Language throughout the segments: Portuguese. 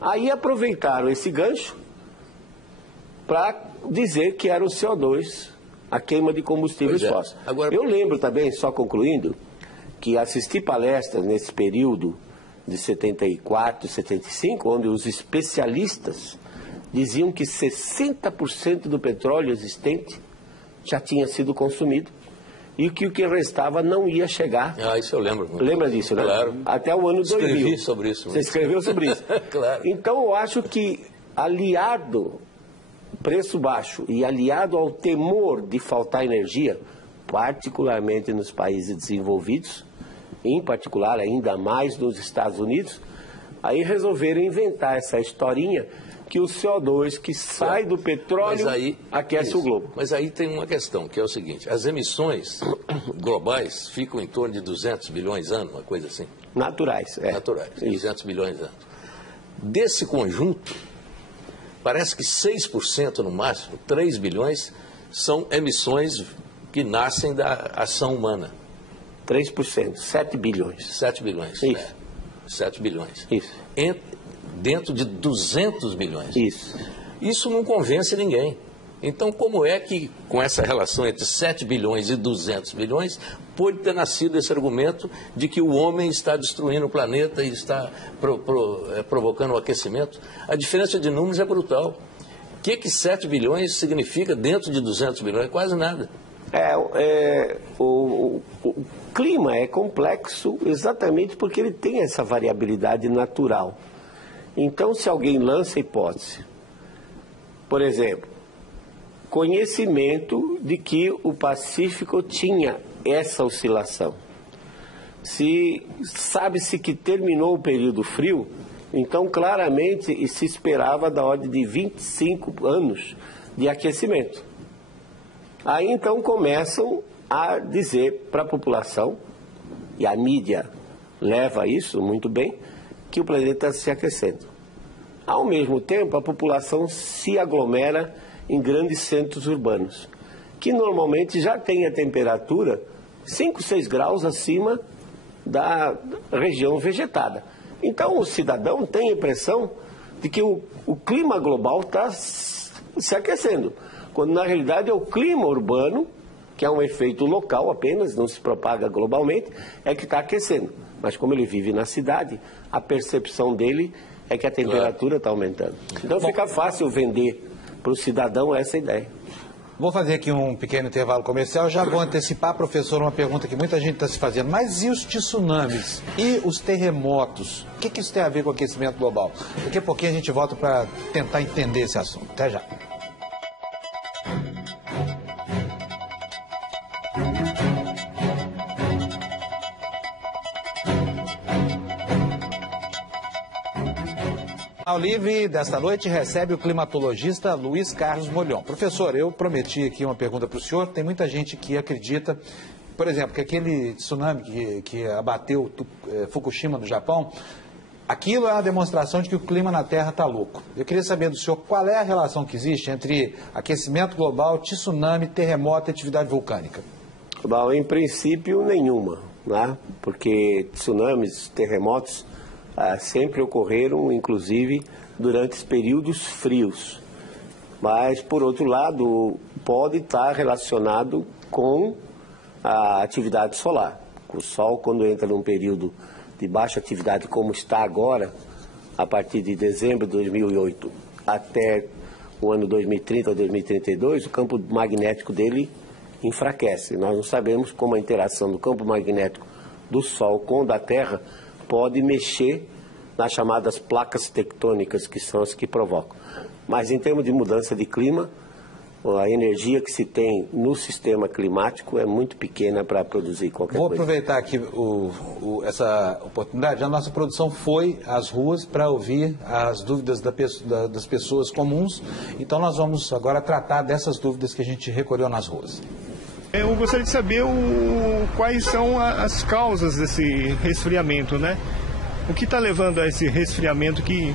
Aí aproveitaram esse gancho para dizer que era o CO2, a queima de combustíveis fósseis. Agora... Eu lembro também, só concluindo, que assisti palestras nesse período de 74, 75, onde os especialistas diziam que 60% do petróleo existente já tinha sido consumido e que o que restava não ia chegar. Ah, isso eu lembro. Lembra disso, né? Claro. Até o ano 2000. Escrevi sobre isso. Você escreveu sobre isso. Claro. Então eu acho que aliado preço baixo e aliado ao temor de faltar energia, particularmente nos países desenvolvidos, em particular ainda mais nos Estados Unidos, aí resolveram inventar essa historinha que o CO2 que sai do petróleo aquece o globo. Mas aí tem uma questão, que é o seguinte, as emissões globais ficam em torno de 200 bilhões ano, uma coisa assim? Naturais, é. Naturais, 200 bilhões ano. Desse conjunto, parece que 6% no máximo, 3 bilhões, são emissões que nascem da ação humana. 3%, 7 bilhões. 7 bilhões, isso. Né? 7 bilhões. Isso. Dentro de 200 bilhões. Isso. Isso não convence ninguém. Então, como é que, com essa relação entre 7 bilhões e 200 bilhões, pode ter nascido esse argumento de que o homem está destruindo o planeta e está provocando o aquecimento? A diferença de números é brutal. O que 7 bilhões significa dentro de 200 bilhões? Quase nada. O clima é complexo exatamente porque ele tem essa variabilidade natural. Então, se alguém lança a hipótese, por exemplo, conhecimento de que o Pacífico tinha essa oscilação. Se sabe-se que terminou o período frio, então claramente se esperava da ordem de 25 anos de aquecimento. Aí então começam a dizer para a população, e a mídia leva isso muito bem, que o planeta está se aquecendo. Ao mesmo tempo, a população se aglomera em grandes centros urbanos, que normalmente já tem a temperatura 5, 6 graus acima da região vegetada. Então o cidadão tem a impressão de que o clima global está se aquecendo, quando na realidade é o clima urbano, que é um efeito local apenas, não se propaga globalmente, é que está aquecendo. Mas como ele vive na cidade, a percepção dele é que a temperatura está aumentando. Então fica fácil vender para o cidadão essa ideia. Vou fazer aqui um pequeno intervalo comercial, já vou antecipar, professor, uma pergunta que muita gente está se fazendo. Mas e os tsunamis? E os terremotos? O que isso tem a ver com o aquecimento global? Daqui a pouquinho a gente volta para tentar entender esse assunto. Até já. Ao Livre desta noite recebe o climatologista Luiz Carlos Molhon. Professor, eu prometi aqui uma pergunta para o senhor. Tem muita gente que acredita, por exemplo, que aquele tsunami que abateu Fukushima no Japão, aquilo é uma demonstração de que o clima na Terra está louco. Eu queria saber do senhor qual é a relação que existe entre aquecimento global, tsunami, terremoto e atividade vulcânica. Bom, em princípio, nenhuma, né? Porque tsunamis, terremotos sempre ocorreram, inclusive, durante períodos frios. Mas, por outro lado, pode estar relacionado com a atividade solar. O Sol, quando entra num período de baixa atividade, como está agora, a partir de dezembro de 2008 até o ano 2030 ou 2032, o campo magnético dele enfraquece. Nós não sabemos como a interação do campo magnético do Sol com o da Terra pode mexer nas chamadas placas tectônicas, que são as que provocam. Mas em termos de mudança de clima, a energia que se tem no sistema climático é muito pequena para produzir qualquer coisa. Vou aproveitar aqui essa oportunidade. A nossa produção foi às ruas para ouvir as dúvidas das pessoas comuns. Então nós vamos agora tratar dessas dúvidas que a gente recolheu nas ruas. Eu gostaria de saber quais são as causas desse resfriamento, né? O que está levando a esse resfriamento que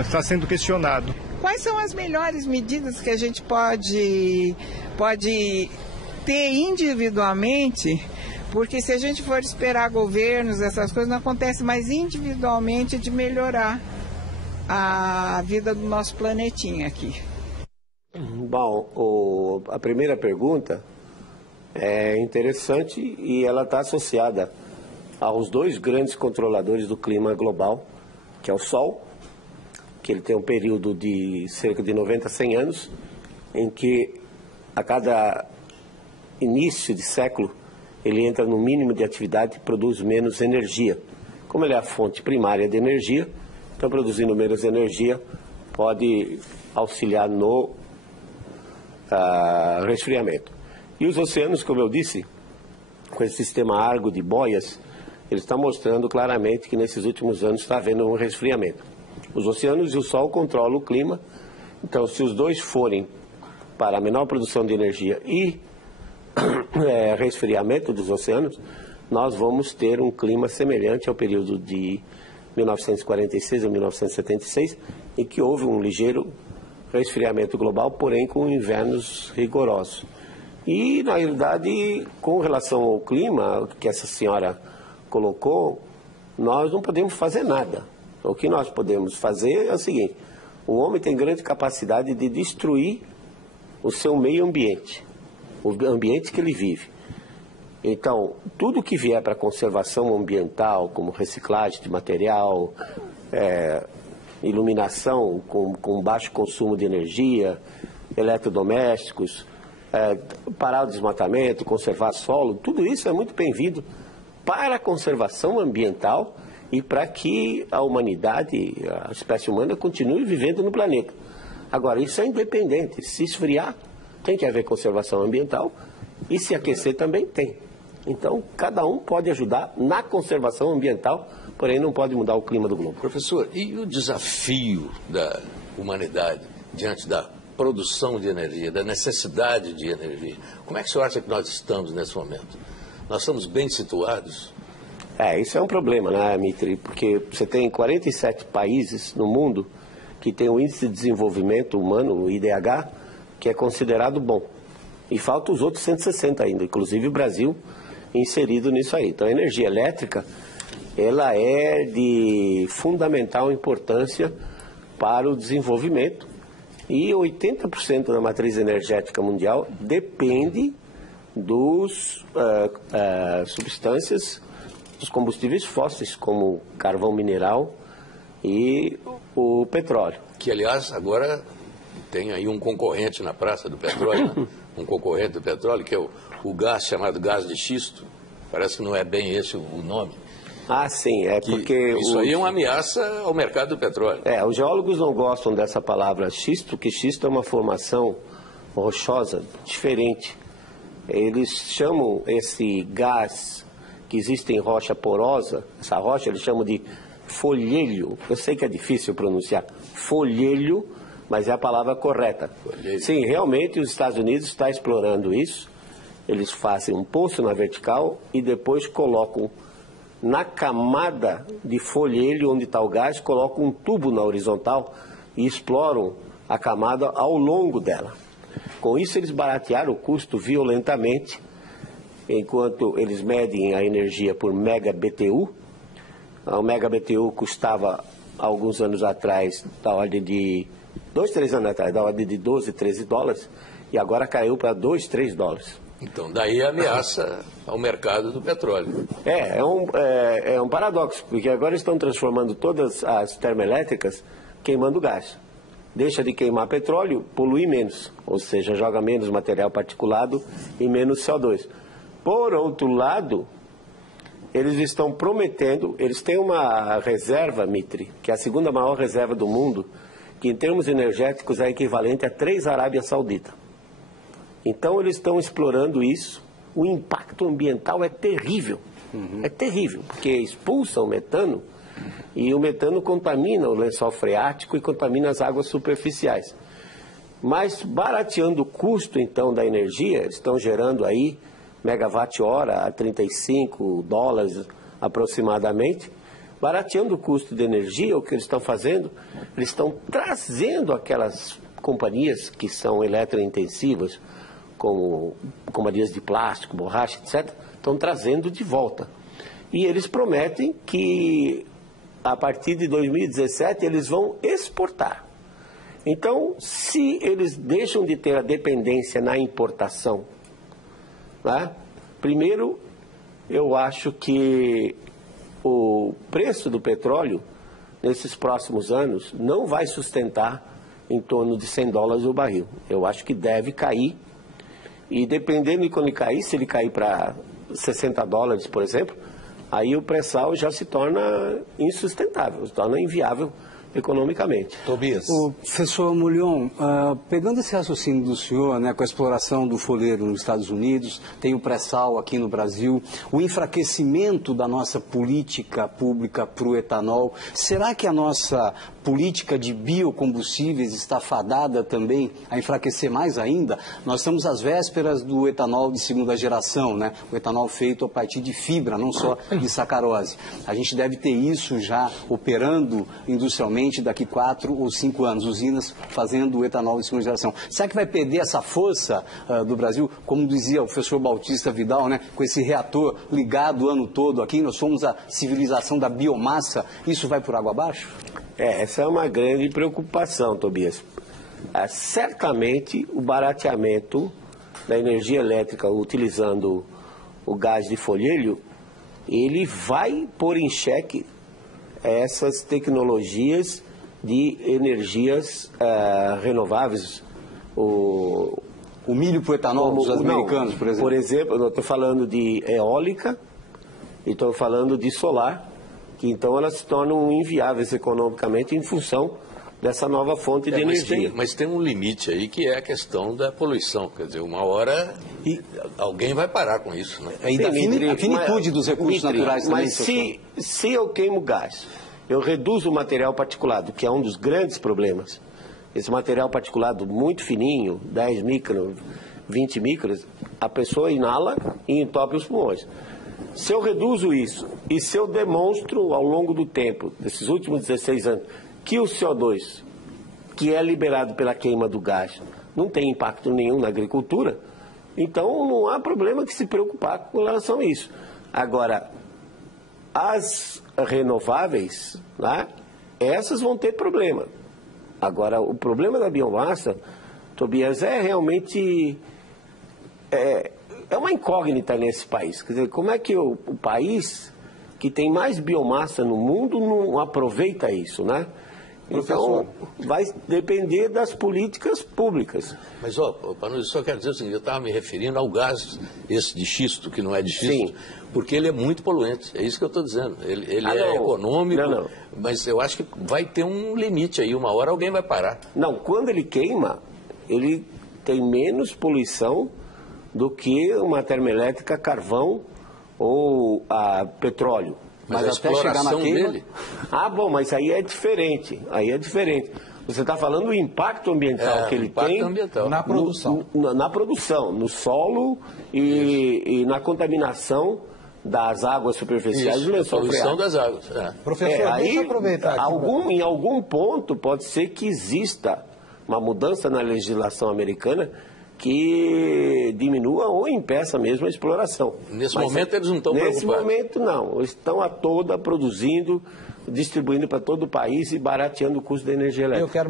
está sendo questionado? Quais são as melhores medidas que a gente pode ter individualmente? Porque se a gente for esperar governos, essas coisas, não acontece, mas individualmente de melhorar. a vida do nosso planetinha aqui. Bom, a primeira pergunta é interessante e ela está associada aos dois grandes controladores do clima global, que é o Sol, que ele tem um período de cerca de 90 a 100 anos, em que a cada início de século ele entra no mínimo de atividade e produz menos energia. Como ele é a fonte primária de energia, então produzindo menos energia pode auxiliar no resfriamento. E os oceanos, como eu disse, com esse sistema Argo de boias, ele está mostrando claramente que nesses últimos anos está havendo um resfriamento. Os oceanos e o Sol controlam o clima, então se os dois forem para a menor produção de energia e resfriamento dos oceanos, nós vamos ter um clima semelhante ao período de 1946 a 1976, em que houve um ligeiro resfriamento global, porém com invernos rigorosos. E, na realidade, com relação ao clima que essa senhora colocou, nós não podemos fazer nada. O que nós podemos fazer é o seguinte: o homem tem grande capacidade de destruir o seu meio ambiente, o ambiente que ele vive. Então, tudo que vier para conservação ambiental, como reciclagem de material, iluminação com baixo consumo de energia, eletrodomésticos, parar o desmatamento, conservar solo, tudo isso é muito bem-vindo para a conservação ambiental e para que a humanidade, a espécie humana, continue vivendo no planeta. Agora, isso é independente. Se esfriar, tem que haver conservação ambiental e se aquecer também tem. Então, cada um pode ajudar na conservação ambiental, porém não pode mudar o clima do globo. Professor, e o desafio da humanidade diante da produção de energia, da necessidade de energia? Como é que o senhor acha que nós estamos nesse momento? Nós estamos bem situados? Isso é um problema, né, Mitri? Porque você tem 47 países no mundo que tem o Índice de Desenvolvimento Humano, o IDH, que é considerado bom. E faltam os outros 160 ainda, inclusive o Brasil inserido nisso aí. Então a energia elétrica, ela é de fundamental importância para o desenvolvimento e 80% da matriz energética mundial depende dos substâncias, dos combustíveis fósseis, como carvão mineral e o petróleo. Que, aliás, agora tem aí um concorrente na Praça do Petróleo, né? Um concorrente do petróleo, que é o gás chamado gás de xisto. Parece que não é bem esse o nome. Ah, sim, porque... Isso aí é uma ameaça ao mercado do petróleo. Os geólogos não gostam dessa palavra xisto, porque xisto é uma formação rochosa diferente. Eles chamam esse gás que existe em rocha porosa, essa rocha eles chamam de folhelho. Eu sei que é difícil pronunciar, folhelho, mas é a palavra correta. Folhelho. Sim, realmente os Estados Unidos estão explorando isso. Eles fazem um poço na vertical e depois colocam na camada de folhelho onde está o gás, colocam um tubo na horizontal e exploram a camada ao longo dela. Com isso eles baratearam o custo violentamente, enquanto eles medem a energia por mega-BTU. O mega-BTU custava, alguns anos atrás, da ordem de 2, 3 anos atrás, da ordem de 12, 13 dólares, e agora caiu para 2, 3 dólares. Então, daí a ameaça ao mercado do petróleo. É um paradoxo, porque agora estão transformando todas as termoelétricas queimando gás. Deixa de queimar petróleo, polui menos, ou seja, joga menos material particulado e menos CO2. Por outro lado, eles estão prometendo, eles têm uma reserva, Mitri, que é a segunda maior reserva do mundo, que em termos energéticos é equivalente a 3 Arábia Saudita. Então eles estão explorando isso. O impacto ambiental é terrível. É terrível, porque expulsam o metano e o metano contamina o lençol freático e contamina as águas superficiais. Mas barateando o custo então da energia, eles estão gerando aí megawatt-hora a 35 dólares aproximadamente. Barateando o custo de energia, o que eles estão fazendo? Eles estão trazendo aquelas companhias que são eletrointensivas, como companhias de plástico, borracha, etc., estão trazendo de volta. E eles prometem que a partir de 2017, eles vão exportar. Então, se eles deixam de ter a dependência na importação, né? Primeiro, eu acho que o preço do petróleo, nesses próximos anos, não vai sustentar em torno de $100 o barril. Eu acho que deve cair. E dependendo de quando ele cair, se ele cair para $60, por exemplo, aí o pré-sal já se torna insustentável, se torna inviável economicamente. Tobias. O professor Molhon, pegando esse raciocínio do senhor, né, com a exploração do folheiro nos Estados Unidos, tem o pré-sal aqui no Brasil, o enfraquecimento da nossa política pública para o etanol, será que a nossa política de biocombustíveis está fadada também a enfraquecer mais ainda? Nós estamos às vésperas do etanol de segunda geração, né? O etanol feito a partir de fibra, não só de sacarose. A gente deve ter isso já operando industrialmente daqui 4 ou 5 anos, usinas fazendo o etanol de segunda geração. Será que vai perder essa força do Brasil, como dizia o professor Bautista Vidal, né? Com esse reator ligado o ano todo aqui, nós somos a civilização da biomassa, isso vai por água abaixo? Essa é uma grande preocupação, Tobias. Certamente o barateamento da energia elétrica utilizando o gás de folhelho, ele vai pôr em xeque essas tecnologias de energias renováveis. O milho para o etanol dos americanos, por exemplo? Por exemplo, eu estou falando de eólica e estou falando de solar, que então elas se tornam inviáveis economicamente em função dessa nova fonte de energia. Mas tem um limite aí que é a questão da poluição. Quer dizer, uma hora alguém vai parar com isso, né? E da finitude dos recursos naturais também. Mas se eu queimo gás, eu reduzo o material particulado, que é um dos grandes problemas. Esse material particulado muito fininho, 10 microns, 20 microns, a pessoa inala e entope os pulmões. Se eu reduzo isso e se eu demonstro ao longo do tempo, desses últimos 16 anos, que o CO2, que é liberado pela queima do gás, não tem impacto nenhum na agricultura, então não há problema que se preocupar com relação a isso. Agora, as renováveis, né, essas vão ter problema. Agora, o problema da biomassa, Tobias, é realmente... É uma incógnita nesse país. Quer dizer, como é que o país que tem mais biomassa no mundo não aproveita isso, né? Então, vai depender das políticas públicas. Mas, Panucci, só quero dizer o seguinte, eu estava me referindo ao gás, esse de xisto, que não é de xisto, sim, porque ele é muito poluente, é isso que eu estou dizendo. Ele é econômico, mas eu acho que vai ter um limite aí, uma hora alguém vai parar. Não, quando ele queima, ele tem menos poluição do que uma termoelétrica carvão ou a petróleo. Mas a exploração dele... Bom, mas aí é diferente. Você está falando do impacto ambiental que ele tem na produção. Na produção, no solo e na contaminação das águas superficiais do lençol freático. Das águas. Professor, deixa eu aproveitar aqui. Em algum ponto pode ser que exista uma mudança na legislação americana que diminua ou impeça mesmo a exploração. Nesse momento eles não estão preocupados? Nesse momento não, eles estão a toda produzindo, distribuindo para todo o país e barateando o custo da energia elétrica.